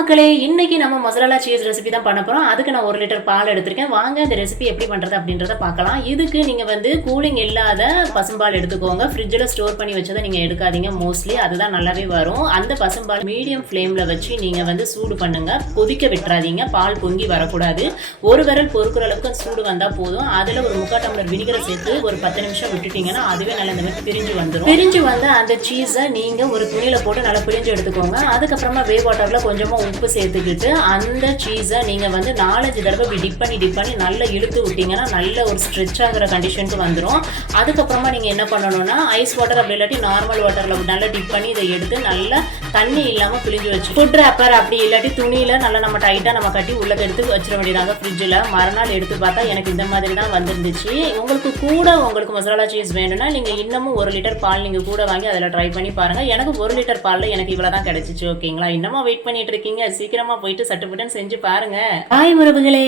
மக்களே, இன்னைக்கு நம்ம மசாலா சீஸ் ரெசிபி தான் பண்ண போறோம். அதுக்கு நான் 1 லிட்டர் பால் எடுத்திருக்கேன். வாங்க இந்த ரெசிபி எப்படி பண்றது அப்படின்றத பார்க்கலாம். இதுக்கு நீங்க கூலிங் இல்லாத பசும்பால் எடுத்துக்கோங்க. ஃப்ரிட்ஜ்ல ஸ்டோர் பண்ணி வச்சதை நீங்க எடுக்காதீங்க. மோஸ்ட்லி அதுதான் நல்லாவே வரும். அந்த பசும்பால் மீடியம் ஃப்ளேம்ல வச்சு நீங்க சூடு பண்ணுங்க. கொதிக்க விட்டுறாதீங்க. பால் பொங்கி வரக்கூடாது. ஒரு விரல் பொறுக்கிற அளவுக்கு சூடு வந்தா போதும். அதுல ஒரு 3/4 டம்ளர் வினிகரை சேர்த்து ஒரு 10 நிமிஷம் விட்டுட்டீங்கன்னா அதுவே நல்லா இந்த மாதிரி பிரிஞ்சு வந்துடும். பிரிஞ்சு வந்து அந்த சீஸை நீங்க ஒரு துணியில போட்டு நல்லா பிரிஞ்சு எடுத்துக்கோங்க. அதுக்கப்புறமா வே வாட்டர்ல கொஞ்சமா உப்பு சேர்த்துக்கிட்டு அந்த சீஸை நீங்க 4-5 தடவை டிப் பண்ணி நல்லா இழுத்து விட்டீங்கன்னா நல்ல ஒரு ஸ்ட்ரெச் ஆகிற கண்டிஷனுக்கு வந்துடும். அதுக்கப்புறமா நீங்க என்ன பண்ணணும்னா ஐஸ் வாட்டர் அப்படி இல்லாட்டி நார்மல் வாட்டர்ல நல்லா டிப் பண்ணி இதை எடுத்து நல்லா தண்ணி இல்லாம பிழிஞ்சு வச்சு ஃபுட் ரேப்பர் அப்படி இல்லாட்டி துணியில நல்லா நம்ம டைட்டா நம்ம கட்டி உள்ள எடுத்து வச்சிட வேண்டியதாங்க ஃப்ரிட்ஜில். மறுநாள் எடுத்து பார்த்தா எனக்கு இந்த மாதிரி தான் வந்துருந்துச்சு. உங்களுக்கு மசாலா சீஸ் வேணும்னா நீங்க இன்னமும் 1 லிட்டர் பால் நீங்க கூட வாங்கி அதில் ட்ரை பண்ணி பாருங்க. எனக்கு 1 லிட்டர் பால்ல எனக்கு இவ்வளவுதான் கிடைச்சிச்சு. ஓகேங்களா? இன்னமும் வெயிட் பண்ணிட்டு இருக்கீங்க, சீக்கிரமா போயிட்டு சட்டுப்பட்டுன்னு செஞ்சு பாருங்க. பாய் உறவுகளே.